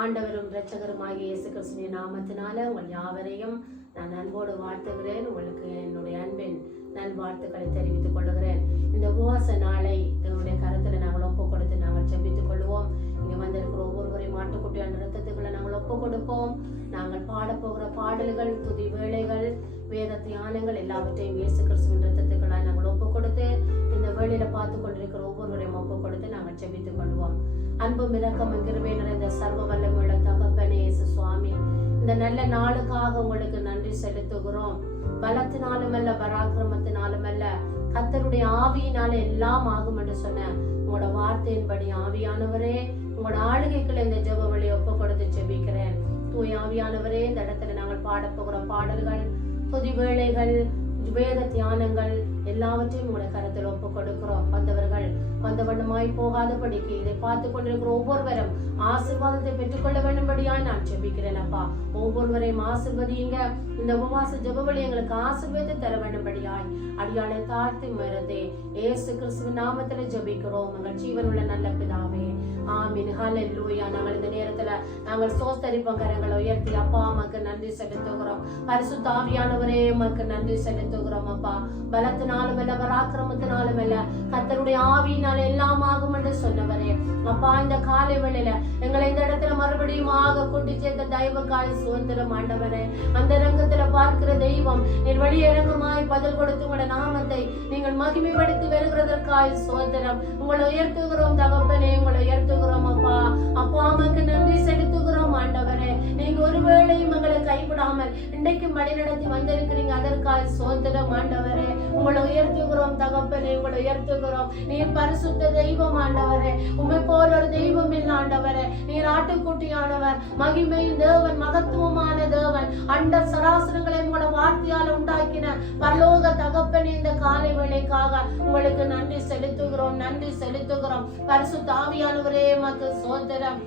ஆண்டவரும் இரட்சகருமாகிய இயேசு கிறிஸ்துவின் நாமத்தினால உங்கள் யாவரையும் நான் அன்போடு வாழ்த்துகிறேன். உங்களுக்கு என்னுடைய அன்பின் நல்வாழ்த்துக்களை தெரிவித்துக் கொள்கிறேன். இந்த உபவாச நாளை என்னுடைய கருத்துல நாங்கள் ஒப்பு கொடுத்து நாங்கள் ஜெபித்துக் கொள்வோம். இங்க வந்திருக்கிற ஒவ்வொருவரையும் மாட்டுக்குட்டியான நிறுத்தத்துக்களை நாங்கள் ஒப்பு கொடுப்போம். நாங்கள் பாடப்போகிற பாடல்கள், துதி வேளைகள், வேத தியானங்கள் எல்லாவற்றையும் இயேசு கிறிஸ்துவின் நிறுத்தத்துக்களாய் நாங்கள் ஒப்பு கொடுத்து இந்த வேளையில பார்த்து கொண்டிருக்கிற ஒவ்வொருவரையும் ஒப்பு கொடுத்து நாங்கள் ஜெபித்துக் கொள்வோம். அன்பும் இரக்கமும் கிருபை நிறைந்த சர்வ வல்லமையுள்ள தகப்பனே இயேசு சுவாமி, இந்த நல்ல நாளுக்காக உங்களுக்கு நன்றி செலுத்துகிறோம். பலத்தினாலும் அல்ல, பராக்கிரமத்தினாலும் அல்ல, கர்த்தருடைய ஆவியினால எல்லாம் ஆகும் என்று சொன்ன உங்களோட வார்த்தையின்படி ஆவியானவரே, உங்களோட ஆளுகைக்குள்ள இந்த ஜெப வழியை ஒப்பு கொடுத்து ஜெபிக்கிறேன். தூய் ஆவியானவரே, இந்த இடத்துல நாங்கள் பாடப்போகிற பாடல்கள், துதி வேளைகள், வேத தியானங்கள் எல்லாவற்றையும் உங்களுடைய கருத்தில் ஒப்பு கொடுக்கிறோம். வந்தவர்கள் வந்த வண்ணமாய் போகாதபடிக்கு இதை பார்த்து கொண்டிருக்கிற ஒவ்வொருவரும் ஆசீர்வாதத்தை பெற்றுக்கொள்ள வேண்டும்படியாய் நான் ஜெபிக்கிறேன். அப்பா, ஒவ்வொருவரையும் ஆசீர்வதிங்க. இந்த உபவாச ஜெபவழி எங்களுக்கு ஆசீர்வாதத்தை தர வேண்டும்படியாய் அடியாளை தாழ்த்தி மறந்தே இயேசு கிறிஸ்துவின் நாமத்துல ஜெபிக்கிறோம் எங்கள் ஜீவனுள்ள நல்ல பிதாவே, ஆமீன். ஹல்லேலூயா. நாங்கள் இந்த நேரத்துல நாங்கள் ஸ்தோத்திரிப்போம், கரங்களை உயர்த்தி அப்பா உமக்கு நன்றி செலுத்துகிறோம். பரிசுத்த ஆவியானவரே உமக்கு நன்றி செலுத்துகிறோம். அப்பா, பலத்தினாலும் அல்ல, பராக்கிரமத்தினாலும் அல்ல, கர்த்தருடைய ஆவியினால எல்லாம் ஆகும் என்று சொன்னவரே, அப்பா இந்த காலை வேளையில எங்களை இந்த இடத்துல மறுபடியும் ஆக கொண்டு சேர்ந்த தெய்வக்காய் சுதந்திரம் ஆண்டவரே, அந்த ரங்கத்துல பார்க்கிற தெய்வம் என் வழி இறங்குமாய் பதில் கொடுத்து உங்களோட நாமத்தை நீங்கள் மகிமைப்படுத்தி வருகிறதற்காய் சுதந்திரம் உங்களை உயர்த்துகிறோம். தகப்பனே, உங்களை உயர்த்துகிறோம். அப்பா, அப்பா உமக்கு நன்றி செலுத்துகிறோம். ஆண்டவரே, நீங்க ஒருவேளையும் எங்களை கைவிடாமல் இன்றைக்கு வழிநடத்தி வந்திருக்கிறீங்க, அதற்காய் சுதந்திரம். ஆண்டவரே, உங்களை உயர்த்துகிறோம். தகப்பனே, உங்களை உயர்த்துகிறோம். நீர் பரிசுத்த தெய்வம் ஆண்டவரே, உண்மை போல ஒரு தெய்வம் இல்லை ஆண்டவரே. நீர் ஆட்டுக்குட்டியானவர், மகிமையின் தேவன், மகத்துவமான தேவன், அண்ட சராசரங்களை உங்களோட வார்த்தையால் உண்டாக்கின பரலோக தகப்பனே, இந்த காலை வேளைக்காக உங்களுக்கு நன்றி செலுத்துகிறோம், நன்றி செலுத்துகிறோம். பரிசுத்த ஆவியானவரே உமக்கு ஸ்தோத்திரம்.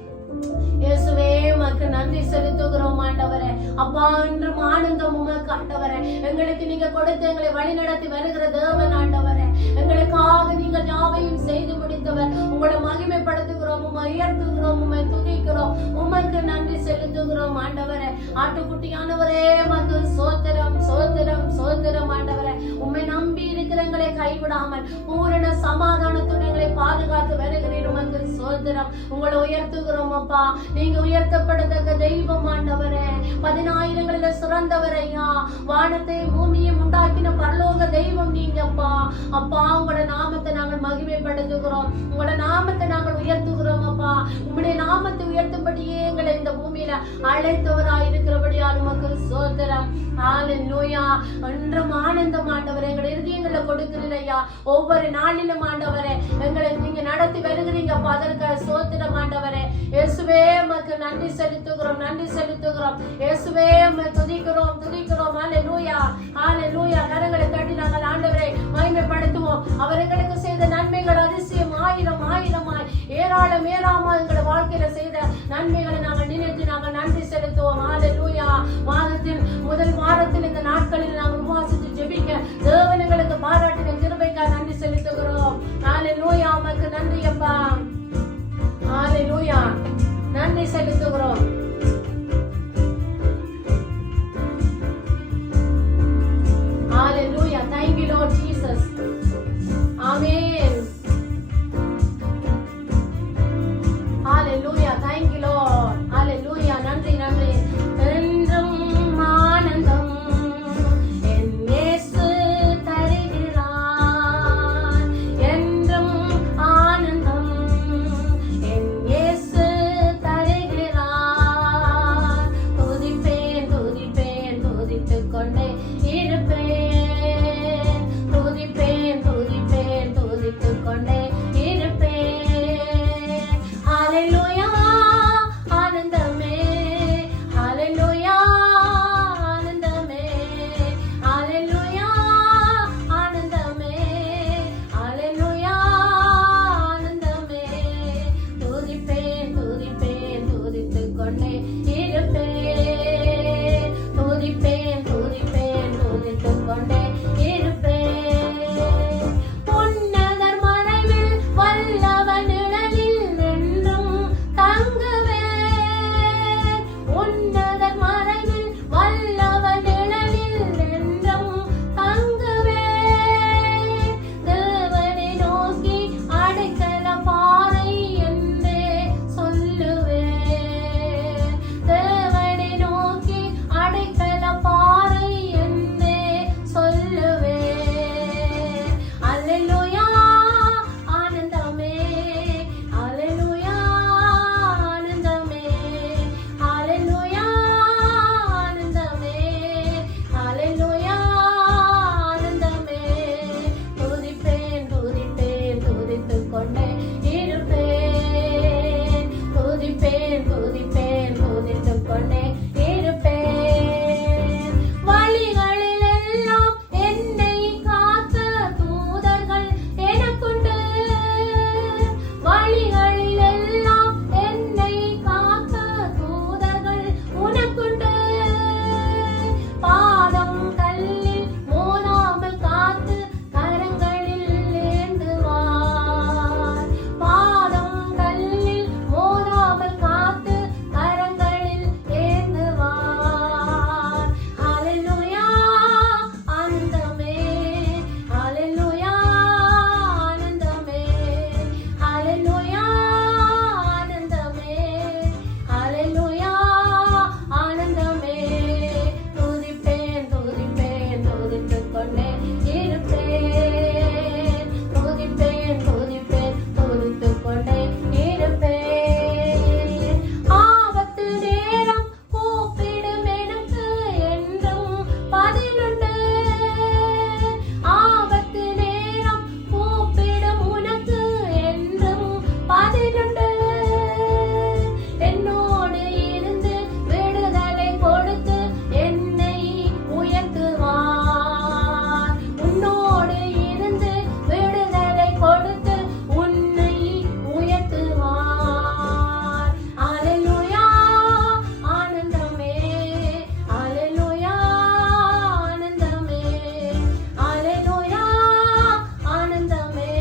இயேசுவே உமக்கு நன்றி செலுத்துகிறோம் ஆண்டவரே. அப்பா, இன்றும் ஆனந்தம் உமக்கு ஆண்டவரே. எங்களுக்கு நீங்க கொடுத்து எங்களை வழி நடத்தி வருகிற தேவன் ஆண்டவரே. எங்களுக்காக நீங்கள் யாவையும் செய்து முடித்தவர். உங்களை மகிமைப்படுத்துகிறோம், உம்மை உயர்த்துகிறோம், உம்மை துதிக்கிறோம், உமக்கு நன்றி செலுத்துகிறோம் ஆண்டவரே. ஆட்டுக்குட்டியானவரே உமக்கு சோத்திரம், சோத்திரம், சோத்திரம் ஆண்டவரே. உம்மை நம்பி இருக்கிறவங்களை கைவிடாமல் பூரண சமாதானத்துடன் எங்களை பாதுகாத்து வருகிறீர். உமக்கு சோத்திரம். உங்களை உயர்த்துகிறோம் அப்பா. நீங்க உயர்த்தப்படத்தக்க தெய்வம் ஆண்டவரே. 10,000களில சிறந்தவரையா, வானத்தை பூமியும் உண்டாக்கின பரலோக தெய்வம் நீங்க அப்பா. அப்பா, உங்களோட நாமத்தை நாங்கள் மகிமைப்படுத்துகிறோம், உங்களோட நாமத்தை நாங்கள் உயர்த்துகிறோம் அப்பா. உங்களுடைய நாமத்தை உயர்த்தும்படியே எங்களை இந்த பூமியில அழைத்தவராய் இருக்கிறபடியால் உமக்கு சோத்திரம். ஹல்லேலூயா. என்றும் ஆனந்தம் ஆண்டவரே, எங்களை இருதயங்களை கொடுக்கிறீரையா. ஒவ்வொரு நாளிலும் ஆண்டவரே எங்களை நீங்க நடத்தி வருகிறீங்க. அதற்காக சோத்திரம் ஆண்டவரே. இயேசுவே உமக்கு நன்றி செலுத்துகிறோம், நன்றி செலுத்துகிறோம். இயேசுவே உம்மை துதிக்கிறோம், துதிக்கிறோம். ஹல்லேலூயா, ஹல்லேலூயா. கரங்களை தட்டி நாங்கள் ஆண்டவரை மகிமைப்படுத்துவோம். அவர் எங்களுக்கு செய்த நன்மைகள் அதிசயம், ஆயிரம் ஆயிரமாய் ஏராளம் ஏராளமாய் எங்களை வாழ்க்கையில செய்த நன்மைகளை நாங்கள் நினைத்து நாங்கள் நன்றி செலுத்துவோம். ஹல்லேலூயா. மாதத்தின் முதல் வாரத்தில் இந்த நாட்களில் நாங்கள் உபவாசித்து ஜெபிக்க தேவன் எங்களுக்கு பாராட்டின கிருபைக்காக நன்றி செலுத்துகிறோம். ஹல்லேலூயா. உமக்கு நன்றி அப்பா. ஹல்லேலூயா. நன்றி செலுத்துகிறோம். Hallelujah. Thank you, Lord Jesus. Amen. Hallelujah. Thank you, Lord. Hallelujah. நன்றி, நன்றி. என்றும் ஆனந்தம் என் இயேசு தருகிறார். என்றும் ஆனந்தம் என் இயேசு தருகிறார். துதிப்பேன் துதிப்பேன் துதித்துக் கொண்டே இருப்பேன். வழிகளில் எல்லாம் என்னை காத்த தூதர்கள் எனக்குண்டு. வழிகளில் எல்லாம் என்னை காத்த தூதர்கள் உனக்குண்டு. பாதம் கல்லில் மோதாமல் காத்து கரங்களில் ஏந்துவார். பாதம் கல்லில் மோதாமல் காத்து கரங்களில் ஏந்துவார். ஹல்லேலூயா ஆனந்தமே, ஹல்லேலூயா ஆனந்தமே, ஹல்லேலூயா ஆனந்தமே, ஹல்லேலூயா ஆனந்தமே. துதிப்பேன் துதிப்பேன் துதித்துக் கொண்டே இருப்பேன். துதிப்பேன் துதிப்பேன் துதித்துக் கொண்டே இருப்பேன். ஆபத்து நேரம் கூப்பிடும் எனக்கு என்றும் பதிலுண்டு. ஆபத்து நேரம் கூப்பிடும் உனக்கு என்றும் பதிலுண்டு. என்னோடு இருந்து விடுதலை கொடுத்து என்னை உயர்த்துவார். உன்னோடு இருந்து விடுதலை கொடுத்து உன்னை உயர்த்துவார். ஹல்லேலூயா ஆனந்தமே, ஹல்லேலூயா ஆனந்தமே, ஹல்லேலூயா ஆனந்தமே,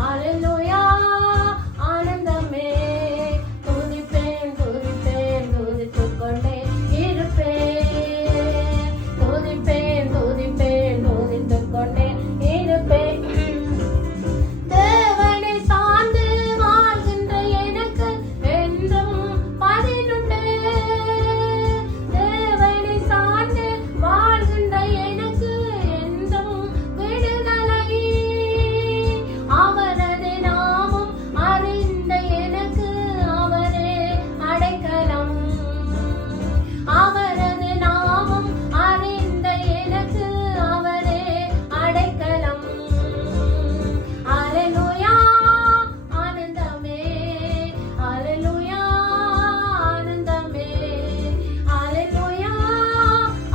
ஹல்லேலூயா ஆனந்தமே. துதிப்பேன் துதிப்பேன் துதித்துக் கொண்டே இருப்பேன். துதிப்பேன் துதிப்பேன் துதித்துக் கொண்டே இருப்பேன். தேவனை சார்ந்து வாழ்கின்ற எனக்கு என்றும் பதிலுண்டு. தேவனை சார்ந்து வாழ்கின்ற எனக்கு என்றும் விடுதலை. அவரது நாமம் அறிந்த எனக்கு அவரே அடைக்கலம். அவரது நாமம் அறிந்த எனக்கு அவரே அடைக்கலம். ஹல்லேலூயா ஆனந்தமே, ஹல்லேலூயா ஆனந்தமே, ஹல்லேலூயா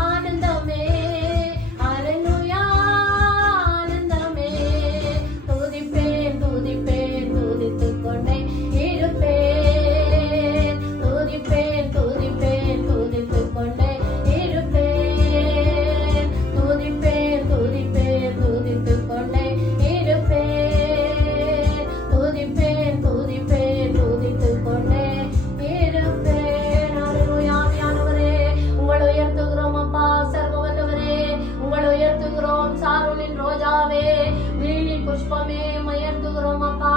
ஆனந்தமே, ஹல்லேலூயா ஆனந்தமே. துதிப்பேன் துதிப்பேன் துதித்துக் கொண்டே இருப்பேன். துதிப்பேன் துதிப்பேன் துதித்துக் கொண்டே இருப்பேன். துதிப்பேன் துதிப்பேன் துதித்துக் கொண்டே இருப்பேன். துதிப்பேன் துதிப்பேன் துதித்துக் கொண்டே இருப்பேன். ஹல்லேலூயா. ஆவியானவரே, உங்களை உயர்த்துகிறோம் அப்பா. சர்வ வல்லவரே, உங்களை உயர்த்துகிறோம். சாரோனின் ரோஜாவே, லீலி புஷ்பமே, உயர்த்துகிறோம் அப்பா.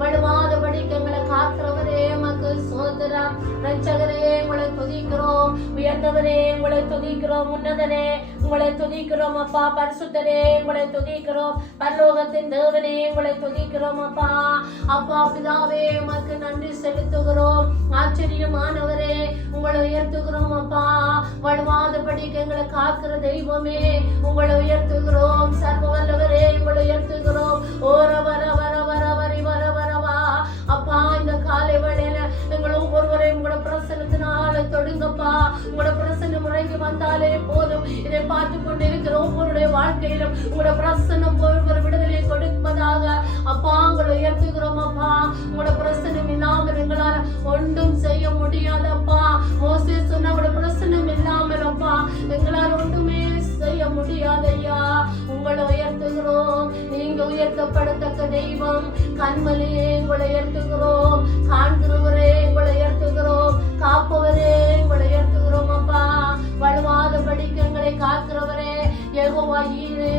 வடுவாதபடிக்கு எங்களை காக்கிறவரே, உமக்கு ஸ்தோத்திரம். ரட்சகரே, உங்களை துதிக்கிறோம். உயர்ந்தவரே, உங்களை துதிக்கிறோம். உன்னதரே, உங்களை துதிக்கிறோம் அப்பா. பரிசுத்தரே, உங்களை துதிக்கிறோம். பரலோகத்தின் தேவனே, உங்களை துதிக்கிறோம் அப்பா. அப்பா பிதாவே, உமக்கு நன்றி செலுத்துகிறோம். ஆச்சரியமானவரே, உங்களை உயர்த்துகிறோம் அப்பா. வடுவாதபடிக்கு எங்களை காக்கிற தெய்வமே, உங்களை உயர்த்துகிறோம். சர்வ வல்லவரே, உங்களை உயர்த்துகிறோம். ஓர வர வர வர வரி வர வரவா அப்பா. இந்த காலை வேளையில எங்களை ஒவ்வொருவரையும் உங்களோட பிரசன்னத்தினால தொடுங்கப்பா. உங்களோட பிரசன்னம் முறைக்கு வந்தாலே போதும். இதை பார்த்து கொண்டு இருக்கிற ஒவ்வொருடைய வாழ்க்கையிலும் உங்களோட பிரசன்னம் ஒவ்வொரு விடுதலை கொடுப்பதாக அப்பா. உங்களை உயர்த்துகிறோம் அப்பா. உங்களோட பிரசன்னம் இல்லாமல் எங்களால் ஒன்றும் செய்ய முடியாதப்பா. மோசே சொன்ன உங்களோட பிரசன்னம் இல்லாமல் அப்பா எங்களால் ஒன்றுமே செய்ய முடியாதையா. உங்களை உயர்த்துகிறோம். நீங்க உயர்த்தப்படத்தக்க தெய்வம். கண்மலையே, உங்களை உயர்த்துகிறோம். காண்கிறவரே, உங்களை உயர்த்துகிறோம். காப்பவரே, உங்களை உயர்த்துகிறோம் அப்பா. வலுவாதபடிக்கு எங்களை காக்கிறவரே, யெகோவா ஈரே,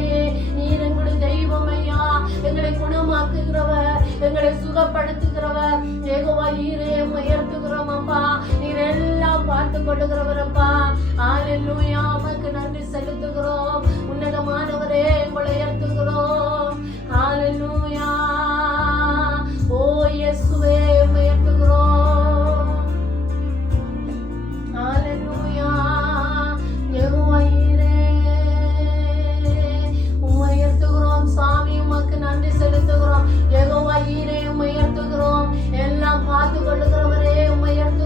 நீர் எங்களுடைய தெய்வம் ஐயா. எங்களை குணமாக்குகிறவர், எங்களை சுகப்படுத்துகிறவர். யெகோவா ஈரே, உயர்த்துகிறோம் அப்பா. நீர் எல்லாம் பார்த்து கொள்ளுகிறவர் அப்பா. ஹல்லேலூயா. உமக்கு நன்றி செலுத்துகிறோம். உன்னதமானவரே, உங்களை உயர்த்துகிறோம். ஹல்லேலூயா. ஓ இயேசுவே, உயர்த்துகிறோம். ஹல்லேலூயா. யெகோவா ஈரே, உயர்த்துகிறோம் சாமி. உமக்கு நன்றி செலுத்துகிறோம். யெகோவா ஈரே, உயர்த்துகிறோம். எல்லாம் பார்த்து கொள்ளுகிறவரே, உயர்த்து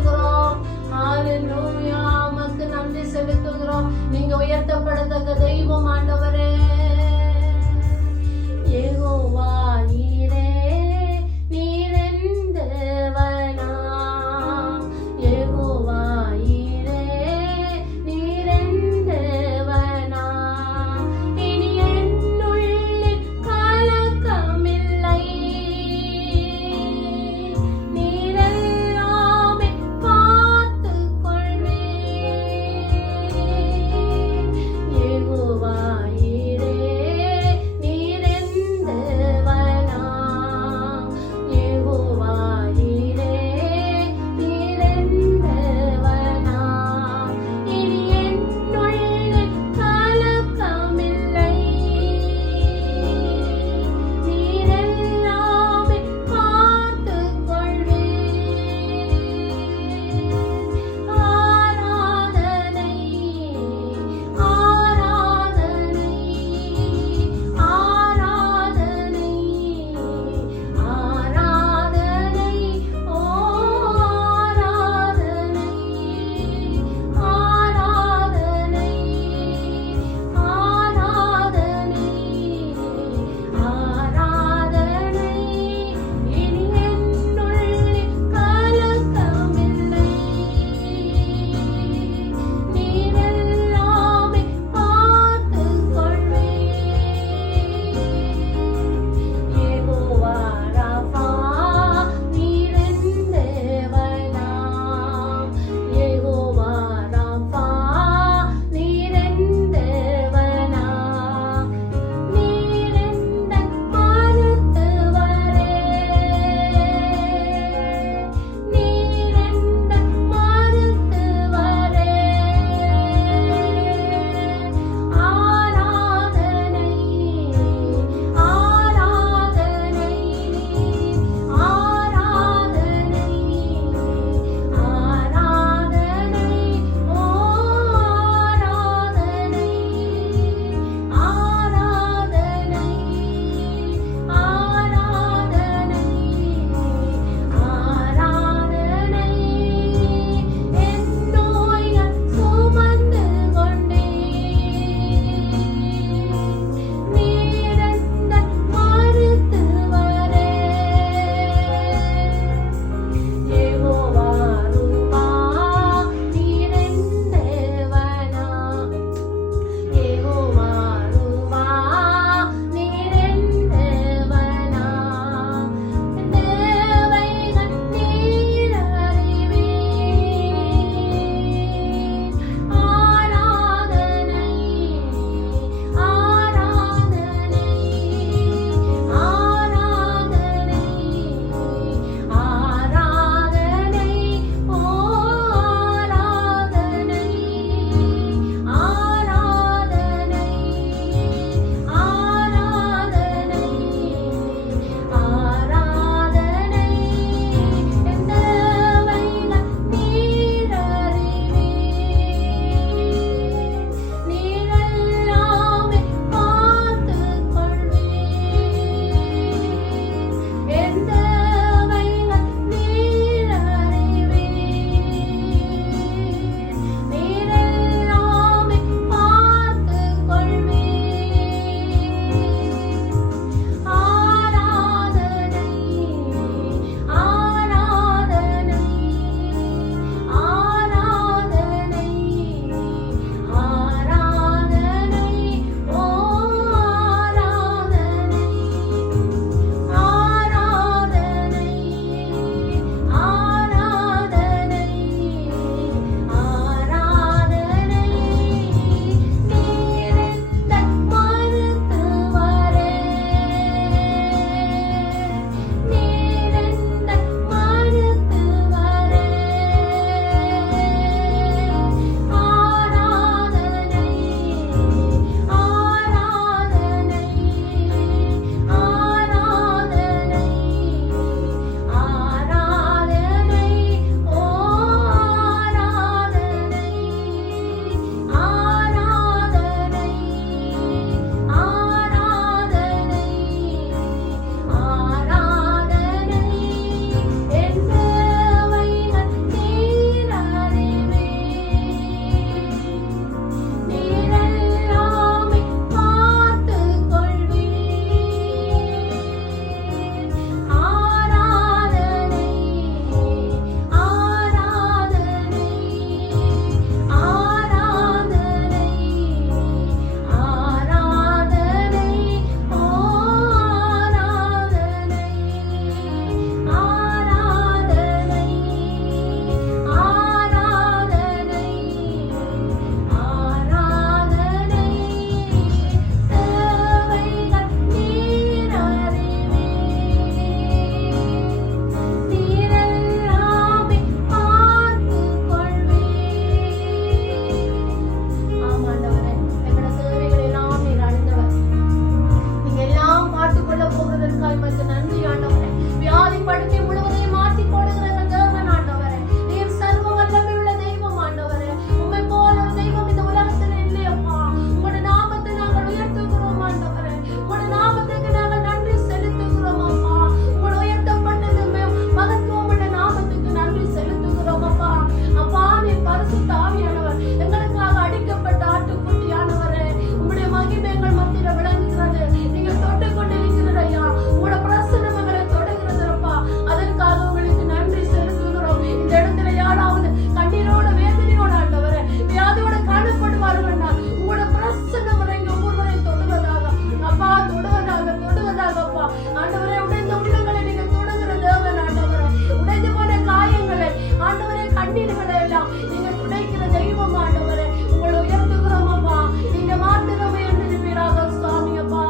கண்ணீர்களை எல்லாம் நீங்க துடைக்கிற தெய்வம் ஆண்டவரே. உங்களை உயர்த்துகிறோம் அப்பா. நீங்க மாத்திரமே இருப்பீராக சுவாமி அப்பா.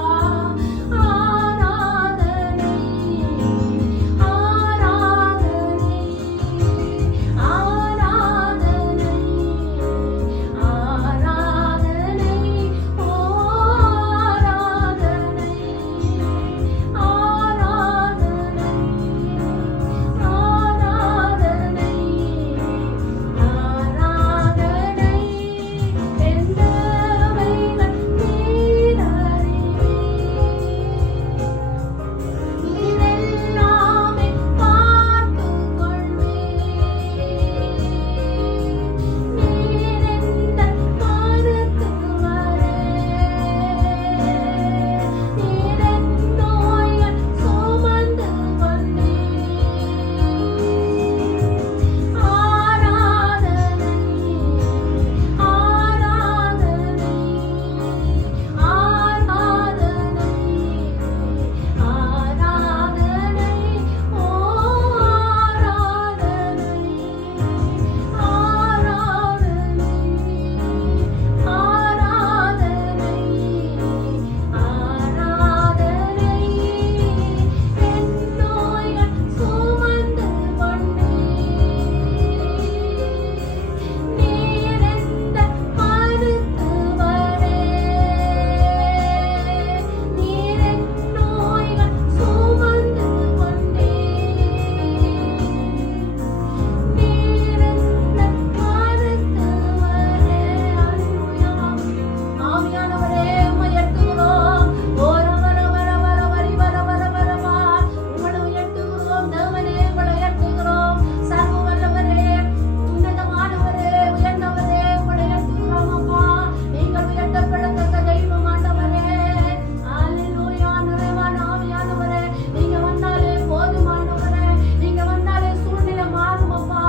ஆராதனை ஆராதனை ஆராதனை ஆராதனை ஓ ஆராதனை ஆராதனை ஆராதனை ஆராதனை என்றவைகள் நீரெல்லாமே பார்த்துக் கொள்வீர். நீரெந்த மருத்துவரே. நீரென்னோய்கள் சுமந்து வந்தீர். ஆராதனை ஆராதனை ஆராதனை ஆராதனை ஓ ஆராதனை ஆராதனை ஆராதனை ஆராதனை என்னோய்கள் சுமந்து கொண்டீர். நீரெந்த மருத்துவரே. நீரென்னோய்கள் சுமந்து கொண்டீர். நீரெந்த மருத்துவரே. அல்லேலூயா. ஆவியானவரே உம்மை உயர்த்துகிறோம். ஓர வர வர வர வரி வர வர வரவா உம்மை உயர்த்துகிறோம். தேவனே உம்மை உயர்த்துகிறோம். சர்வ வல்லவரே, உன்னதமானவரே, உயர்ந்தவரே உம்மை உயர்த்துகிறோம் அப்பா. நீங்கள் உயர்த்தப்படத்தக்க தெய்வம் ஆண்டவரே. அல்லேலூயா. நிறைவான ஆவியானவரே, நீங்க வந்தாலே போதும் ஆண்டவரே. நீங்க வந்தாலே சூழ்நிலை மாறும் அப்பா.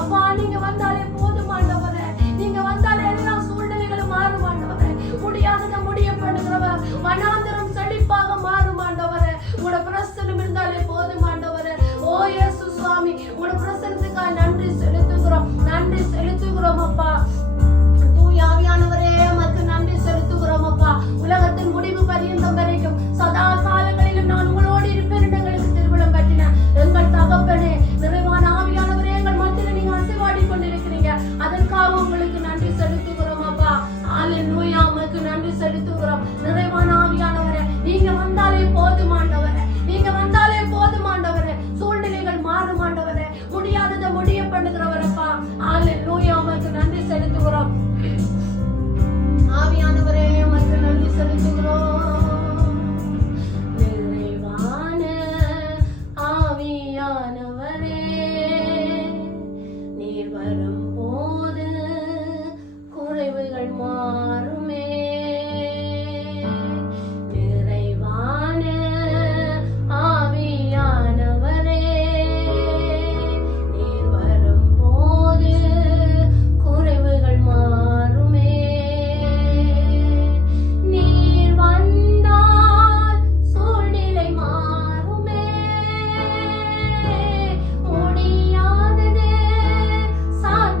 அப்பா நீங்க வந்தாலே போதும் ஆண்டவரே. நீங்க வந்தாலே எல்லா சூழ்நிலைகளும் மாறும் ஆண்டவரே. முடியாததை முடியப்படுகிறவர். வனாந்தரம் செழிப்பாக மாறும் ஆண்டவரே. உங்களோட பிரசனம் இருந்தாலே போதும் ஆண்டவரே. ஓ இயேசு சுவாமி, உங்களோட பிரசனத்துக்காக நன்றி செலுத்துகிறோம். நன்றி செலுத்துகிறோம் அப்பா. தூய ஆவியானவரே உமக்கு நன்றி செலுத்துகிறோம் அப்பா. உலகத்தின் முடிவு பரியந்தம் வரைக்கும் சதா காலங்களிலும் நான் உங்களோடு இருப்பேன் என்று எங்களுக்கு திருவிழம் பற்றின எங்கள் தகப்பனே, நிறைவான ஆவியானவரே, எங்கள் மத்தியில் நீங்க அசைவாடி கொண்டிருக்கிறீங்க. அதற்காக உங்களுக்கு நன்றி செலுத்துகிறோம் அப்பா. அல்லேலூயா. உமக்கு நன்றி செலுத்துகிறோம். நிறைவான ஆவியானவரே, நீங்க வந்தாலே போதும் ஆண்டவரே. நீங்க வந்தாலே போதும் ஆண்டவரே. சூழ்நிலைகள் மாறும் ஆண்டவரே. முடியாததை முடிய பண்ணுகிறவரப்பா. அல்லேலூயா. உமக்கு நன்றி செலுத்துகிறோம். ஆவியானவரே உமக்கு நன்றி செலுத்துகிறோம். நிறைவான ஆவியானவரே, நீர் வரும்போது குறைவுகள் மாறுமே. நிறைவான ஆவியானவரே, நீர் வரும்போது குறைவுகள் மாறுமே. நீர் வந்தால் சூழ்நிலை மாறுமே. முடியாதது சாத்தியமாகுமே.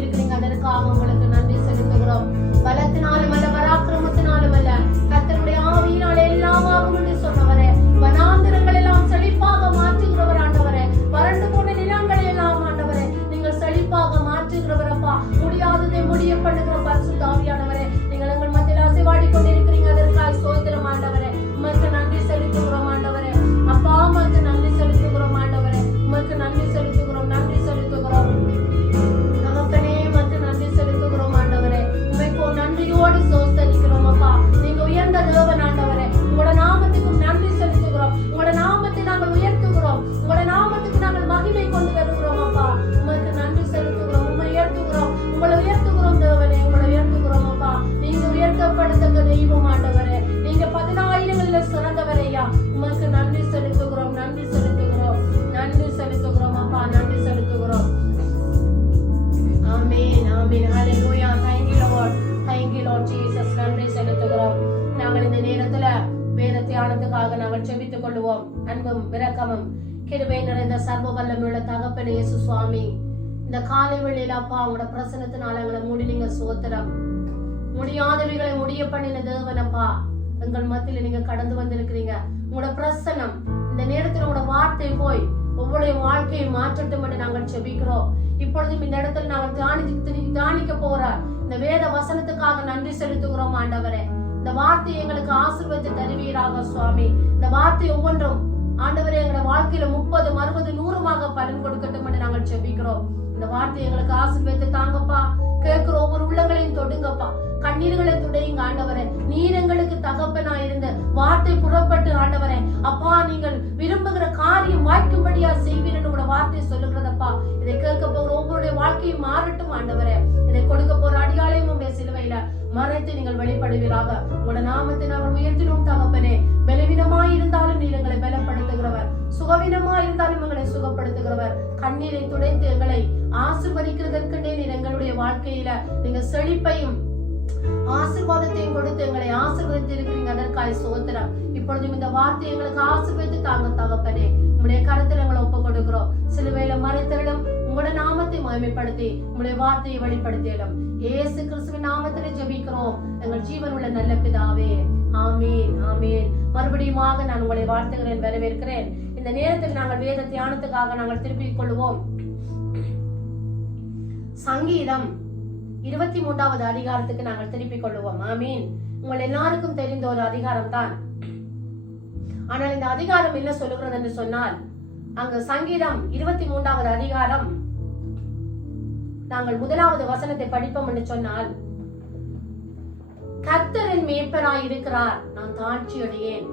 கொண்டிருக்கிறீங்க. அதற்காக உங்களுக்கு நன்றி செலுத்துகிறோம். பலத்தினாலும் அல்ல, பராக்கிரமத்தினாலும் அல்ல, கர்த்தருடைய ஆவியினாலே எல்லாம் ஆகும் என்று சொன்னவரே, வனாந்திரங்கள் எல்லாம் செழிப்பாக மாற்றுகிறவர் ஆண்டவரே, வறண்டு போன நிலங்களை எல்லாம் ஆண்டவரே நீங்கள் செழிப்பாக மாற்றுகிறவர் அப்பா. முடியாததை முடிய பண்ணுகிற பரிசுத்த ஆவியானவரே, நீங்கள் எங்கள் மத்தியில் அசைவாடி கொண்டிருக்கிறீங்க. அதற்காக ஸ்தோத்திரம் ஆண்டவரே. உமக்கு நன்றி செலுத்துகிறோம் ஆண்டவரே. அப்பா உமக்கு நன்றி செலுத்துகிறோம் ஆண்டவரே. உமக்கு நன்றி செலுத்துகிறோம், நன்றி செலுத்துகிறோம் தகப்பனே. உமக்கு நன்றி செலுத்துகிறோம் ஆண்டவரே. உமைக்கு நன்றியோடு சோஸ்தரிக்கிறோம் அப்பா. நீங்க உயர்ந்த தேவன் ஆண்டவரே. உங்களோட நாமத்துக்கும் நன்றி செலுத்துகிறோம். உங்களோட நாமத்தை நாங்கள் உயர்த்துகிறோம். உங்களோட நாமத்துக்கு நாங்கள் மகிமை கொண்டு வருகிறோம் அப்பா. உமக்கு நன்றி செலுத்துகிறோம். உண்மை உயர்த்துகிறோம். உங்களை உயர்த்துகிறோம் தேவனே. உங்களை உயர்த்துகிறோம் அப்பா. நீங்க உயர்த்தப்படுத்த தெய்வம் ஆண்டவரே. நீங்க 10,000 சிறந்தவரையா. உமக்கு நன்றி செலுத்துகிறோம், நன்றி செலுத்துகிறோம், நன்றி செலுத்துகிறோம் அப்பா, நன்றி செலுத்துகிறோம். ஆமென், ஆமென். ஹல்லேலூயா. Thank you Lord. Thank you Lord Jesus. நன்றி செலுத்துகிறோம். நாங்கள் இந்த நேரத்துல வேத தியானத்துக்காக நாங்கள் செபித்துக் கொள்வோம். அன்பும் இரக்கமும் கிருபை நிறைந்த சர்வ வல்லமையுள்ள தகப்பனே இயேசு சுவாமி, இந்த காலை வேளையில அப்பா உங்களோட பிரசன்னத்தினால எங்களை மூடினீங்க. சோத்திரம். முடியாதவைகளை முடிய பண்ணின தேவன் அப்பா, எங்கள் மத்தியில நீங்க கடந்து வந்திருக்கிறீங்க. உங்களோட பிரசன்னம் இந்த நேரத்தில் உங்களோட வார்த்தை போய் ஒவ்வொரு வாழ்க்கையை மாற்றட்டும் என்று நாங்கள் செபிக்கிறோம். இப்பொழுதும் இந்த இடத்துல நாங்கள் தியானிக்க போற இந்த வேத வசனத்துக்காக நன்றி செலுத்துகிறோம் ஆண்டவரே. இந்த வார்த்தை எங்களுக்கு ஆசீர்வாதத்தை தருவீராக சுவாமி. இந்த வார்த்தை ஒவ்வொன்றும் ஆண்டவரே எங்களோட வாழ்க்கையில 30, 60, 100 பலன் கொடுக்கட்டும் என்று நாங்கள் செபிக்கிறோம். இந்த வார்த்தை எங்களுக்கு ஆசீர்வாதத்தை தாங்கப்பா. கேட்கிற ஒவ்வொரு உள்ளங்களையும் தொடுங்கப்பா. கண்ணீர்களை துடையுங்க ஆண்டவரே. நீர் எங்களுக்கு தகப்பனா இருந்து வார்த்தை புறப்பட்டு ஆண்டவரே அப்பா நீங்கள் விரும்புகிற காரியம் வாய்க்கும்படியா செய்வீர் உங்களோட வார்த்தை சொல்லுகிறதப்பா. இதை கேட்க போகிற ஒவ்வொருடைய வாழ்க்கையும் மாறட்டும் ஆண்டவரே. இதை கொடுக்க போற அடியாளையும் சிலுவையில மறைத்து நீங்கள் வெளிப்படுவீராக. உங்களோட நாமத்தை நாங்கள் உயர்த்தினோம் தகப்பனே. பலவீனமாய் இருந்தாலும் நீர் எங்களை பலப்படுத்துகிறவர், சுகவீனமாய் இருந்தாலும் எங்களை சுகப்படுத்துகிறவர். கண்ணீரை துடைத்து எங்களை ஆசீர்வதிக்கிறதற்கே நீர் எங்களுடைய வாழ்க்கையில நீங்க செழிப்பையும் ஆசீர்வாதத்தையும் கொடுத்து எங்களை ஆசீர்வதித்து இருக்கிறீங்க. அதற்காக ஸ்தோத்திரம். இப்பொழுதும் இந்த வார்த்தை எங்களுக்கு ஆசீர்வதித்து தாங்க தகப்பனே. உங்களுடைய கருத்துல எங்களை ஒப்பு கொடுக்கிறோம். சிலுவையில மறைத்தரிடம் உங்களோட நாமத்தை மகிமைப்படுத்தி உங்களுடைய வார்த்தையை வெளிப்படுத்திடும் இயேசு கிறிஸ்துவின் நாமத்திலே ஜெபிக்கிறோம் எங்கள் ஜீவன் உள்ள நல்ல பிதாவே. ஆமீன், ஆமீன். மறுபடியுமாக நான் உங்களை வாழ்த்துகிறேன், வரவேற்கிறேன். இந்த நேரத்தில் நாங்கள் வேத தியானத்துக்காக நாங்கள் திருப்பிக் கொள்வோம். சங்கீதம் 23வது அதிகாரத்துக்கு நாங்கள் திருப்பிக் கொள்வோம். ஆமீன். உங்கள் எல்லாருக்கும் தெரிந்த ஒரு அதிகாரம் தான். ஆனால் இந்த அதிகாரம் என்ன சொல்லுகிறது என்று சொன்னால், அங்கு சங்கீதம் 23வது அதிகாரம் நாங்கள் 1வது வசனத்தை படிப்போம் என்று சொன்னால், கர்த்தரின் மேய்ப்பராய் இருக்கிறார், நான் தாழ்ச்சி அடையேன்.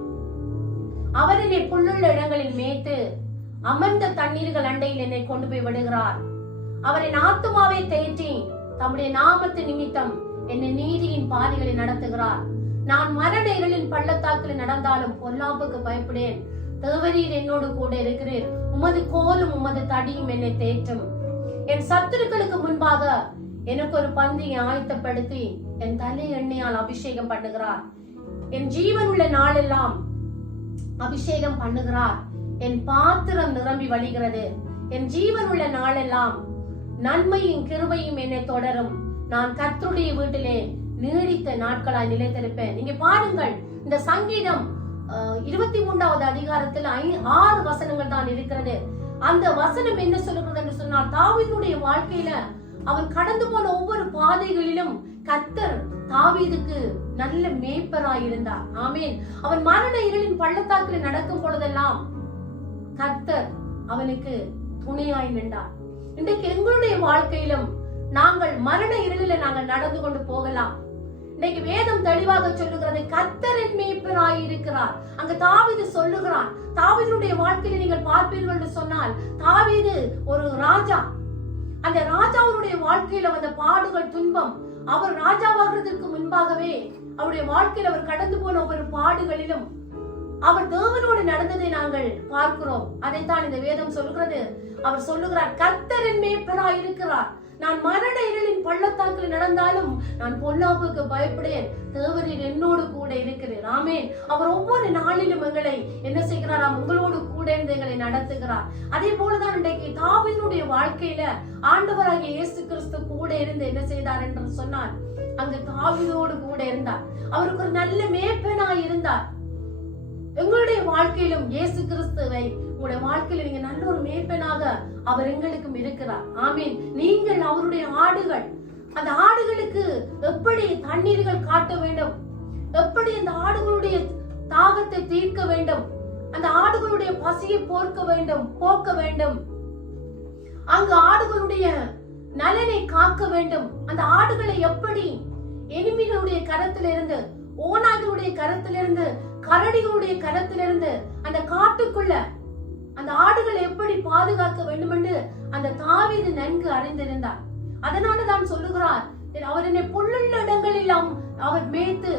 அவர் என்னை புல்லுள்ள இடங்களில் மேய்த்து அமர்ந்த தண்ணீர்கள் அண்டையில் என்னை கொண்டு போய் விடுகிறார். அவரின் ஆத்துமாவை தேற்றி தம்முடைய நாமத்து நிமித்தம் என்னை நீதியின் பாதைகளில் நடத்துகிறார். நான் மரண இருளின் பள்ளத்தாக்கில் நடந்தாலும் பொல்லாப்புக்கு பயப்படேன். தேவரீர் என்னோடு கூட இருக்கிறீர். உமது கோலும் உமது தடியும் என்னை தேற்றும். என் சத்துருக்களுக்கு முன்பாக எனக்கு ஒரு பந்தியை ஆயத்தப்படுத்தி என் தலை எண்ணெயால் அபிஷேகம் பண்ணுகிறார். என் ஜீவன் உள்ள நாளெல்லாம் அபிஷேகம் பண்ணுகிறார். என் பாத்திரம் நிரம்பி வழிகிறது. என் ஜீவன் உள்ள நாளெல்லாம் நன்மையும் கிருபையும் என்னை தொடரும். நான் கர்த்தருடைய வீட்டிலே நீடித்த நாட்களாய் நிலைத்திருப்பேன். நீங்க பாருங்கள், இந்த சங்கீதம் 23வது அதிகாரத்தில் 6 வசனங்கள் தான் இருக்கிறது. அந்த வசனம் என்ன சொல்லுகிறது என்று சொன்னால், தாவீதுடைய வாழ்க்கையில அவன் கடந்து போன ஒவ்வொரு பாதைகளிலும் கர்த்தர் தாவீதுக்கு நல்ல மேய்ப்பராய் இருந்தார். ஆமீன். அவன் மரண இருளின் பள்ளத்தாக்கில் நடக்கும் பொழுதெல்லாம் கர்த்தர் அவனுக்கு துணையாய் நின்றார். இன்றைக்கு எங்களுடைய வாழ்க்கையிலும் நாங்கள் மரண இருளில நாங்கள் நடந்து கொண்டு போகலாம். இன்னைக்கு வேதம் தெளிவாக சொல்லுகிறது, கர்த்தரின் மேய்ப்பராய் இருக்கிறார். அங்க தாவீது சொல்லுகிறான். தாவீதுடைய வாழ்க்கையில நீங்கள் பார்ப்பீர்கள் என்று சொன்னால், தாவீது ஒரு ராஜா. அந்த ராஜாவுடைய வாழ்க்கையில வந்த பாடுகள், துன்பம், அவர் ராஜாவாகிறதுக்கு முன்பாகவே அவருடைய வாழ்க்கையில் அவர் கடந்து போன ஒவ்வொரு பாடுகளிலும் அவர் தேவனோடு நடந்ததை நாங்கள் பார்க்கிறோம். அதைத்தான் இந்த வேதம் சொல்லுகிறது. அவர் சொல்லுகிறார், கர்த்தரின் மேய்ப்பராய் இருக்கிறார். நான் மரண இருளின் பள்ளத்தாக்கில் நடந்தாலும் நான் பொல்லாப்புக்கு பயப்படேன், தேவரீர் என்னோடு கூட இருக்கிறேன். ஆமென். அவர் ஒவ்வொரு நாளிலும் எங்களை என்ன செய்கிறாராம்? உங்களோடு கூட இருந்து எங்களை நடத்துகிறார். அதே போலதான் இன்றைக்கு தாவீதுடைய வாழ்க்கையில ஆண்டவராகிய இயேசு கிறிஸ்து கூட இருந்து என்ன செய்தார் என்று சொன்னார், அங்கு தாவீதோடு கூட இருந்தார். அவருக்கு ஒரு நல்ல மேய்ப்பனாய் இருந்தார். எங்களுடைய வாழ்க்கையிலும் இயேசு கிறிஸ்துவை உங்களுடைய வாழ்க்கையில நீங்க நல்ல ஒரு மேய்ப்பனாக அவர் எங்களுக்கும் இருக்கிறார். ஆமீன். நீங்கள் அவருடைய ஆடுகள். அந்த ஆடுகளுக்கு எப்படி தண்ணீர்கள் காட்ட வேண்டும், எப்படி அந்த ஆடுகளுடைய தாகத்தை தீர்க்க வேண்டும், அந்த ஆடுகளுடைய பசியை போக்க வேண்டும், அங்கு ஆடுகளுடைய நலனை காக்க வேண்டும், அந்த ஆடுகளை எப்படி எனிமிகளுடைய கரத்திலிருந்து, ஓநாய்களுடைய கரத்திலிருந்து, கரடிகளுடைய கரத்திலிருந்து அந்த காட்டுக்குள்ள அந்த ஆடுகளை எப்படி பாதுகாக்க வேண்டும் என்று அந்த தாவீது நன்கு அறிந்திருந்தார். அதனால தான் சொல்லுகிறார், அவர் என்னை புல்லுள்ள இடங்களில் அவர் மேய்த்து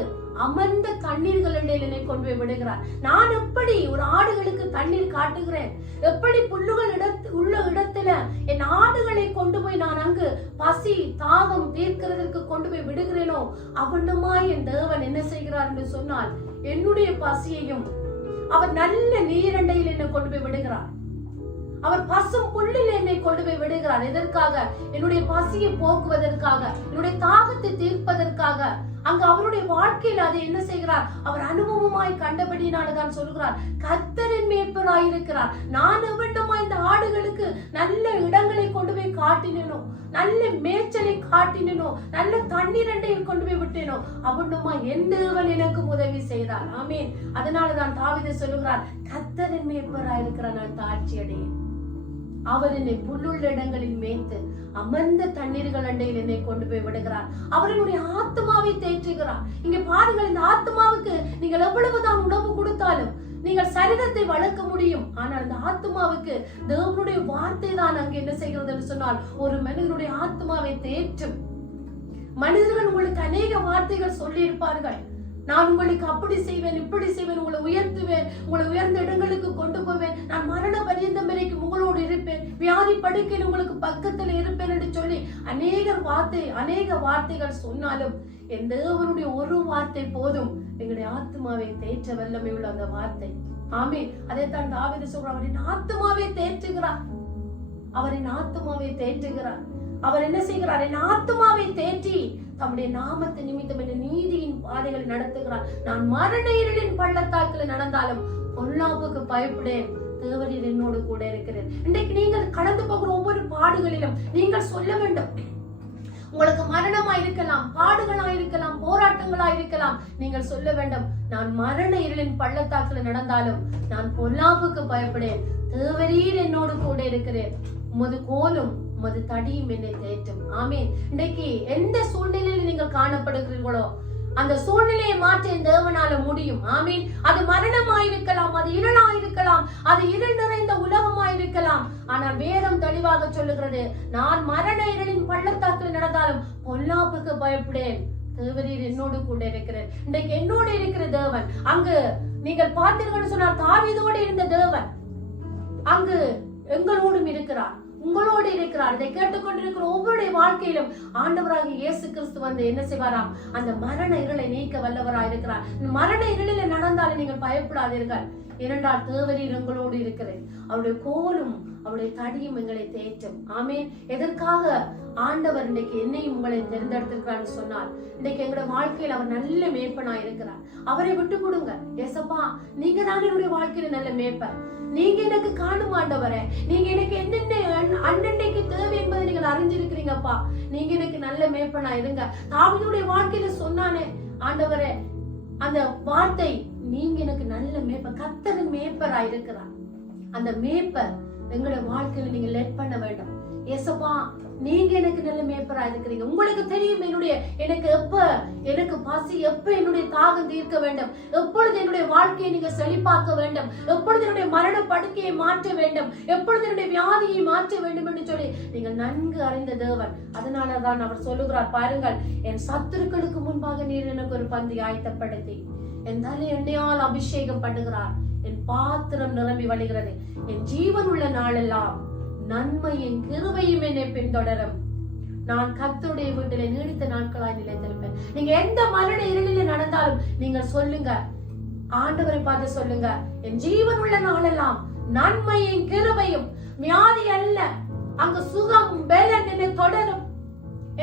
அமர்ந்த தண்ணீர்கள் என்னை கொண்டு போய் விடுகிறார். நான் எப்படி ஒரு ஆடுகளுக்கு தண்ணீர் காட்டுகிறேன், எப்படி புல்லுகள் உள்ள இடத்துல என் ஆடுகளை கொண்டு போய் நான் அங்கு பசி தாகம் தீர்க்கிறதற்கு கொண்டு போய் விடுகிறேனோ, அவனுமாய் என் தேவன் என்ன செய்கிறார் என்று சொன்னால், என்னுடைய பசியையும் அவர் நல்ல நீரண்டையில் என்னை கொண்டு போய் விடுகிறார். அவர் பசும் புல்லில் என்னை கொண்டு போய் விடுகிறார். எதற்காக? என்னுடைய பசியை போக்குவதற்காக, என்னுடைய தாகத்தை தீர்ப்பதற்காக. அங்கு அவருடைய வாழ்க்கையில் அதை என்ன செய்கிறார்? அவர் அனுபவமாய் கண்டபடியினால்தான் சொல்கிறார், கர்த்தரின் மேய்ப்பராய் இருக்கிறார். நான் எவண்டமா இந்த ஆடுகளுக்கு நல்ல இடங்களை கொண்டு போய் காட்டினேனோ, நல்ல மேய்ச்சலை காட்டினேனோ, நல்ல தண்ணீரண்டையில் கொண்டு போய் விட்டேனோ, அவனுமா என் தேவன் எனக்கு உதவி செய்தார். ஆமீன். அதனாலதான் தாவீது சொல்லுகிறார், கர்த்தரின் மேய்ப்பராய் இருக்கிறார், நான் தாழ்ச்சி அடையேன். அவர் என்னை புல்லுள்ள இடங்களில் மேய்த்து அமர்ந்த தண்ணீர்கள் அண்டையில் என்னை கொண்டு போய் விடுகிறார். அவர் என்னுடைய ஆத்மாவை தேற்றுகிறார். இங்க பாருங்கள், இந்த ஆத்மாவுக்கு நீங்கள் எவ்வளவுதான் உணவு கொடுத்தாலும் நீங்கள் சரீரத்தை வளர்க்க முடியும். ஆனால் அந்த ஆத்மாவுக்கு தேவனுடைய வார்த்தை தான் அங்கு என்ன செய்கிறது என்று சொன்னால், ஒரு மனிதனுடைய ஆத்மாவை தேற்றும். மனிதர்கள் உங்களுக்கு அநேக வார்த்தைகள் சொல்லி இருப்பார்கள். நான் உங்களுக்கு அப்படி செய்வேன், இப்படி செய்வேன், உங்களை உயர்த்துவேன், உங்களை உயர்ந்த இடங்களுக்கு கொண்டு போவேன், நான் மரண பரியந்தம் வரைக்கும் உங்களோடு இருப்பேன், வியாதி படுக்கையில் உங்களுக்கு பக்கத்தில் இருப்பேன் என்று சொல்லி அநேக வார்த்தைகள் சொன்னாலும் என் தேவனுடைய ஒரு வார்த்தை போதும் எங்களுடைய ஆத்மாவை தேற்ற வல்லமை உள்ள அந்த வார்த்தை. ஆமீன். அதைத்தான் தாவீது சொல்றார், அவரின் ஆத்மாவை தேற்றுகிறார். அவரின் ஆத்மாவை தேற்றுகிறார். அவர் என்ன செய்கிறார்? என் ஆத்மாவை தேற்றி தம்முடைய நாமத்தை நிமித்தம் என்ற நீதியின் பாதைகளை நடத்துகிறார். நான் மரண இருளின் பள்ளத்தாக்கில் நடந்தாலும் பொல்லாப்புக்கு பயப்படேன், தேவரீர் என்னோடு கூட இருக்கிறேன். இன்றைக்கு நீங்கள் கடந்து போகிற ஒவ்வொரு பாடுகளிலும் நீங்கள் சொல்ல வேண்டும். உங்களுக்கு மரணமா இருக்கலாம், பாடுகளா இருக்கலாம், போராட்டங்களா இருக்கலாம். நீங்கள் சொல்ல வேண்டும், நான் மரண இருளின் பள்ளத்தாக்கில் நடந்தாலும் நான் பொல்லாப்புக்கு பயப்படேன், தேவரீர் என்னோடு கூட இருக்கிறேன், உமது கோலும் உமது தடியும் என்னை தேற்றும். ஆமீன். இன்றைக்கு எந்த சூழ்நிலையில் நீங்கள் காணப்படுகிறீர்களோ அந்த சூழ்நிலையை மாற்ற என் தேவனால முடியும். ஆமீன். அது மரணமாயிருக்கலாம், அது இருளாயிருக்கலாம், அது இருள் நிறைந்த உலகமாயிருக்கலாம். ஆனால் வேதம் தெளிவாக சொல்லுகிறது, நான் மரண இருளின் பள்ளத்தாக்கில் நடந்தாலும் பொல்லாப்புக்கு பயப்படேன், தேவரீர் என்னோடு கூட இருக்கிறேன். இன்றைக்கு என்னோடு இருக்கிற தேவன், அங்கு நீங்கள் பார்த்தீர்கள் சொன்னார், தாவீதோடு இருந்த தேவன் அங்கு எங்களோடும் இருக்கிறார், உங்களோடு இருக்கிறார். இதை கேட்டுக்கொண்டிருக்கிற ஒவ்வொரு வாழ்க்கையிலும் ஆண்டவராகிய இயேசு கிறிஸ்து வந்து என்ன செய்வாராம்? அந்த மரண இருளை நீக்க வல்லவராய் இருக்கிறார். மரண இருளில நடந்தாலும் நீங்கள் பயப்படாதீர்கள், இரண்டால் தேவரீர் எங்களோடு இருக்கிறேன், அவருடைய கோலும் அவருடைய தடியும் எங்களை தேற்றும். ஆமீன். எதற்காக ஆண்டவர் இன்னைக்கு என்னையும் உங்களை தேர்ந்தெடுத்திருக்கிறான்னு சொன்னார், இன்னைக்கு எங்களுடைய வாழ்க்கையில் அவர் நல்ல மேய்ப்பனா இருக்கிறார். அவரை விட்டு கொடுங்க. ஏசப்பா, நீங்க தான் என்னுடைய வாழ்க்கையில நல்ல மேய்ப்பர், நீங்க எனக்கு காணும் ஆண்டவரே, நீங்க எனக்கு என்னென்ன அன்னைக்கு தேவை என்பதை நீங்கள் அறிஞ்சிருக்கிறீங்கப்பா, நீங்க எனக்கு நல்ல மேய்ப்பனா இருங்க. தாவீதுடைய வாழ்க்கையில சொன்னானே ஆண்டவரே அந்த வார்த்தை, நீங்க எனக்கு நல்ல மேய்ப்பர், கர்த்தரின் மேய்ப்பரா இருக்கிறார். அந்த மேய்ப்பர் எங்களுடைய வாழ்க்கையில நீங்க லெட் பண்ண வேண்டாம். ஏசப்பா, நீங்க எனக்கு நல்ல மேய்ப்பரா இருக்கிறீங்க. உங்களுக்கு தெரியும் எனக்கு பசி எப்ப என்னுடைய தாகம் தீர்க்க வேண்டும், எப்பொழுது என்னுடைய வாழ்க்கையை நீங்க செழிப்பாக்க வேண்டும், எப்பொழுது என்னுடைய மரண படுக்கையை மாற்ற வேண்டும், எப்பொழுது என்னுடைய வியாதியை மாற்ற வேண்டும் என்று சொல்லி நீங்கள் நன்கு அறிந்த தேவன். அதனாலதான் அவர் சொல்லுகிறார், பாருங்கள், என் சத்துருக்களுக்கு முன்பாக நீர் எனக்கு ஒரு பந்தி ஆயத்தப்படுத்தி என் தலை எண்ணெயால் அபிஷேகம் பண்ணுகிறார், என் பாத்திரம் நிரம்பி வழிகிறது, என் ஜீவன் உள்ள நாளெல்லாம் நன்மையின் கிருபையும் என்னை பின்தொடரும், நான் கர்த்தருடைய வீட்டிலே நீடித்த நாட்களாய் நிலைத்திருப்பேன். நீங்க எந்த மரண இருளிலே நடந்தாலும் நீங்க சொல்லுங்க, ஆண்டவரை பார்த்து சொல்லுங்க, என் ஜீவன் உள்ள நாளெல்லாம் நன்மையும் கிருபையும் வியாதி அல்ல, அங்கு சுகம் பலன் என்னை தொடரும்,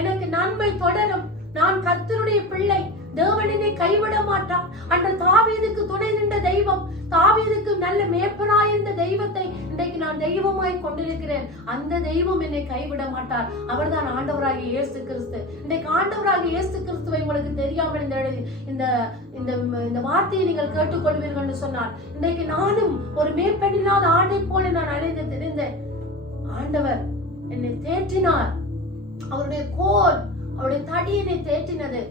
எனக்கு நன்மை தொடரும். நான் கர்த்தருடைய பிள்ளை, தேவன் என்னை கைவிட மாட்டான். அன்று தாவீதுக்கு துணை நின்ற தெய்வம், தாவீதுக்கு நல்ல மேய்ப்பராயிருந்த தெய்வத்தை இன்றைக்கு நான் தெய்வமாய் கொண்டிருக்கிறேன். அந்த தெய்வம் என்னை கைவிட மாட்டார். அவர்தான் ஆண்டவராகிய இயேசு கிறிஸ்து. இன்றைக்கு ஆண்டவராகிய இயேசு கிறிஸ்துவை உங்களுக்கு தெரியாமல் இந்த வார்த்தையை நீங்கள் கேட்டுக்கொள்வீர்கள் என்று சொன்னார். இன்றைக்கு நானும் ஒரு மேற்பெண்ணில்லாத ஆண்டை போல நான் அழைந்து தெரிந்தேன். ஆண்டவர் என்னை தேற்றினார். அவருடைய கோல், அவருடைய தடி என்னை தேற்றினது.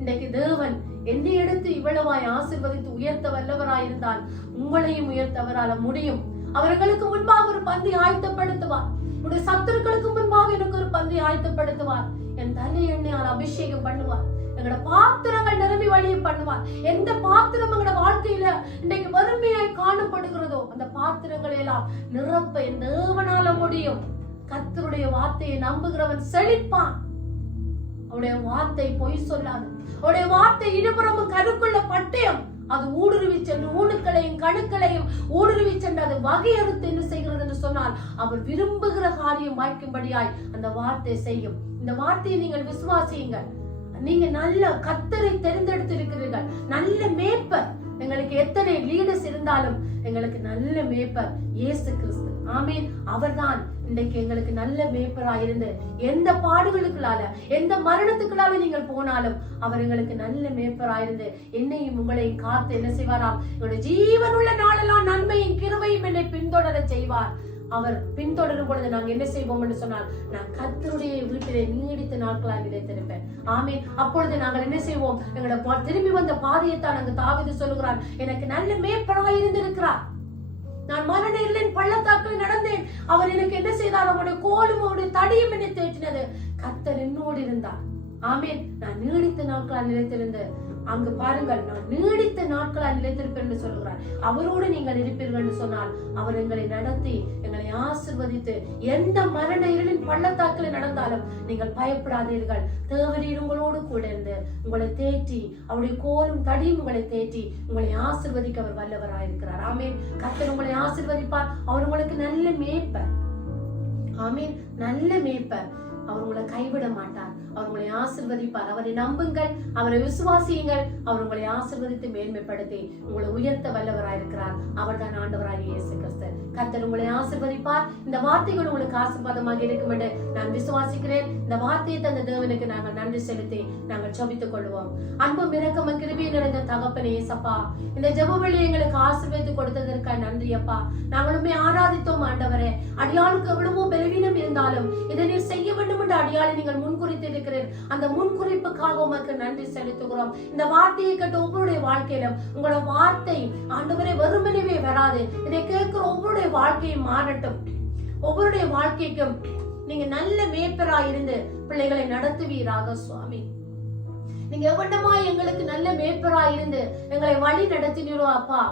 இன்றைக்கு தேவன் என்னை எடுத்து இவ்வளவாய் ஆசீர்வதித்து உயர்த்த வல்லவராயிருந்தால் உங்களையும் உயர்த்தவரால முடியும். அவர்களுக்கு முன்பாக ஒரு பந்தி ஆயத்தப்படுத்துவார். உடைய சத்துருக்களுக்கு முன்பாக எனக்கு ஒரு பந்தி ஆயத்தப்படுத்துவார். என் தலை எண்ணெயால் அபிஷேகம் பண்ணுவார். எங்களோட பாத்திரங்கள் நிரம்பி வழியை பண்ணுவார். எந்த பாத்திரம் எங்களோட வாழ்க்கையில இன்றைக்கு வறுமையாய் காணப்படுகிறதோ அந்த பாத்திரங்களை எல்லாம் நிரப்ப என் தேவனால முடியும். கர்த்தருடைய வார்த்தையை நம்புகிறவன் செழிப்பான். அவருடைய வார்த்தை பொய் சொல்லாது. அவருடைய வார்த்தை இருபுறமும் கருக்குள்ள பட்டயம். அது ஊடுருவி சென்று ஊனுக்களையும் கணுக்களையும் ஊடுருவி சென்று அது வகையறுத்து என்ன செய்கிறது என்று சொன்னால் அவர் விரும்புகிற காரியம் வாய்க்கும்படியாய் அந்த வார்த்தை செய்யும். இந்த வார்த்தையை நீங்கள் விசுவாசியுங்கள். நீங்க நல்ல கர்த்தரை தெரிந்தெடுத்திருக்கிறீர்கள். நல்ல மேய்ப்பர். எங்களுக்கு எத்தனை லீடர்ஸ் இருந்தாலும் எங்களுக்கு நல்ல மேய்ப்பர் இயேசு கிறிஸ்து. ஆமீன். அவர்தான் இன்றைக்கு எங்களுக்கு நல்ல மேய்ப்பராய் இருந்து எந்த பாடுகளுக்குள்ளால எந்த மரணத்துக்குள்ளால நீங்கள் போனாலும் அவர் எங்களுக்கு நல்ல மேய்ப்பராயிருந்து என்னையும் உங்களையும் காத்து என்ன செய்வாராம், என்னுடைய ஜீவன் உள்ள நாளெல்லாம் நன்மையும் கிருபையும் என்னை பின்தொடர செய்வார். அவர் பின்தொடரும் பொழுது நாங்க என்ன செய்வோம் என்று சொன்னால், நான் கர்த்தருடைய வீட்டிலே நீடித்த நாட்களாக நிலைத்திருப்பேன். ஆமீன். அப்பொழுது நாங்கள் என்ன செய்வோம், எங்களோட திரும்பி வந்த பாதையைத்தான் நாங்க தாவீது சொல்லுகிறான், எனக்கு நல்ல மேய்ப்பராய் இருந்திருக்கிறார். நான் மரண இருளின் பள்ளத்தாக்கில் நடந்தேன். அவர் எனக்கு என்ன செய்தார், அவருடைய கோலும் அவருடைய தடியும் என்னை தேற்றினது. கர்த்தர் என்னோடு இருந்தார். ஆமீன். நான் நீடித்த நாட்களாக நிலைத்திருந்து அங்கு பாருங்கள், நான் நீடித்த நாட்களாக நிலைத்திருப்பேன் என்று சொல்கிறார். அவரோடு நீங்கள் இருப்பீர்கள் என்று சொன்னால் அவர் எங்களை நடத்தி எங்களை ஆசீர்வதித்து எந்த மரண இருளின் பள்ளத்தாக்கில் நடந்தாலும் நீங்கள் பயப்படாதீர்கள். தேவரீர் உங்களோடு கூட இருந்து உங்களை தேற்றி அவருடைய கோலும் தடியும் உங்களை தேற்றி உங்களை ஆசீர்வதிக்க அவர் வல்லவராயிருக்கிறார். ஆமீன். கர்த்தர் உங்களை ஆசீர்வதிப்பார். அவர் உங்களுக்கு நல்ல மேய்ப்பர். ஆமீன். நல்ல மேய்ப்பர். அவர் உங்களை கைவிட மாட்டார். அவர் உங்களை ஆசீர்வதிப்பார். அவரை நம்புங்கள், அவரை விசுவாசியுங்கள். அவர் உங்களை ஆசீர்வதித்து மேன்மைப்படுத்தி உங்களை உயர்த்த வல்லவராயிருக்கிறார். அவர் தான் ஆண்டவராகிய இயேசு கிறிஸ்து. கர்த்தர் உங்களை ஆசீர்வதிப்பார். இந்த வார்த்தைகள் உங்களுக்கு ஆசீர்வாதமாக இருக்கும் என்று நான் விசுவாசிக்கிறேன். இந்த வார்த்தையை தந்த தேவனுக்கு நாங்கள் நன்றி செலுத்தி நாங்கள் ஜெபித்துக் கொள்வோம். அன்பும் இரக்கமும் கிருபையும் நிறைந்த தகப்பனே இயேசப்பா, இந்த ஜெபவெளியை எங்களுக்கு ஆசீர்வதித்து கொடுத்ததற்காக நன்றி அப்பா. நாங்களுமே ஆராதித்தோம் ஆண்டவரே. அடியாளுக்கு எவ்வளவோ பலவீனம் இருந்தாலும் இதை நீர் செய்ய வேண்டும் என்று அடியாளை நீங்கள் முன்குறித்து இருக்கிறேன். அந்த முன்குறிப்புக்காக உமக்கு நன்றி செலுத்துகிறோம். இந்த வார்த்தையை கேட்ட ஒவ்வொருடைய வாழ்க்கையிலும் உங்களோட வார்த்தை ஆண்டவரே வெறுமனவே வராது. இதை கேட்கிற ஒவ்வொருடைய வாழ்க்கையும் மாறட்டும். ஒவ்வொருடைய வாழ்க்கைக்கும் நீங்க நல்ல மேய்ப்பராய் இருந்து பிள்ளைகளை நடத்துவீராக சுவாமி. நீங்க எவ்வளமாய் எங்களுக்கு நல்ல மேய்ப்பராய் இருந்து எங்களை வழி நடத்தினீரோ அப்பா,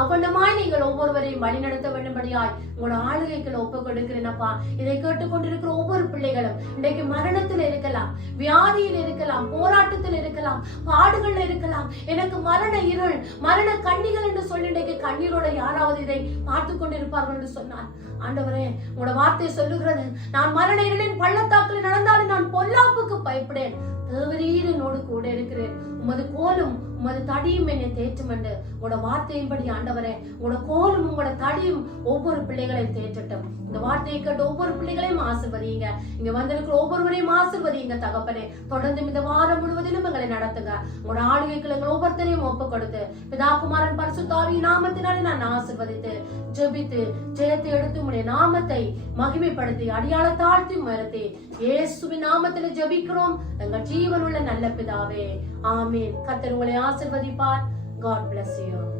அவ்வளமாய் நீங்கள் ஒவ்வொருவரையும் வழி நடத்த வேண்டும்படியாய் உங்களோட ஆளுகைகளை ஒப்புக் கொடுக்கிறேன் அப்பா. இதை கேட்டுக்கொண்டிருக்கிற ஒவ்வொரு பிள்ளைகளும் இன்றைக்கு மரணத்தில் இருக்கலாம், வியாதியில் இருக்கலாம், போராட்டத்தில் இருக்கலாம், பாடுகள் இருக்கலாம், எனக்கு மரண இருள் மரண கண்ணிகள் என்று சொல்லி இன்றைக்கு கண்ணீரோட யாராவது இதை பார்த்து கொண்டிருப்பார்கள் என்று சொன்னார். ஆண்டவரே, உங்களோட வார்த்தை சொல்லுகிறது, நான் மரண இருளின் பள்ளத்தாக்கில் நடந்தாலும் நான் பொல்லாப்புக்கு பயப்படேன். தேவரீர் என்னோடு கூட இருக்கிறேன். உமது கோலும் உமது தடியும் என்னை தேற்றும் என்று உங்களோட வார்த்தையின்படி ஆண்டவரே, உங்களோட கோலும் உங்களோட தடியும் ஒவ்வொரு பிள்ளைகளையும் தேற்றட்டும். இந்த வார்த்தையை கேட்டு ஒவ்வொரு பிள்ளைகளையும் ஆசீர்வதிங்க. இங்க வந்திருக்கிற ஒவ்வொருவரையும் ஆசீர்வதிங்க தகப்பனே. தொடர்ந்து இந்த வாரம் முழுவதிலும் எங்களை நடத்துங்க. உங்களோட ஆளுகைகள் எங்கள் ஒவ்வொருத்தரையும் ஒப்பு கொடுத்து பிதா குமாரன் பரிசுத்த ஆவியின் நாமத்தினாலே நான் ஆசீர்வதித்து ஜெபித்து ஜெயத்தை எடுத்து உங்களுடைய நாமத்தை மகிமைப்படுத்தி அடியாள தாழ்த்தி உயர்த்தி இயேசுவின் நாமத்திலே ஜெபிக்கிறோம் எங்கள் ஜீவனுள்ள நல்ல பிதாவே. ஆமென். கர்த்தர் உங்களை ஆசீர்வதிப்பார். God bless you.